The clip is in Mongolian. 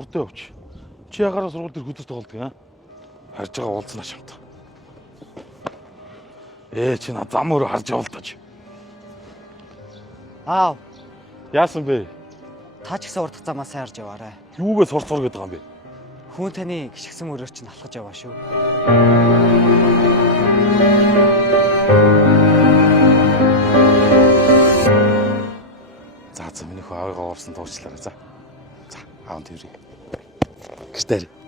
Урдаа явууч. Чи ягараа сургууль дээр хөдөр тоглодог аа? Харж байгаа уулзнаа шамтаа. Чи на зам өрөө харж явуултаач. Аав. Яасан бэ? Та ч гэсэн урдах замаа сайн харж яваарай. Юугээ сурцуур гэдэг юм бэ? Хүн таны гიშгсэн мөрөөр чинь алхаж яваа шүү. За миний хөө аавыгаа уурсан дуучлаарай. За. Аав тэрий. Гэртээ.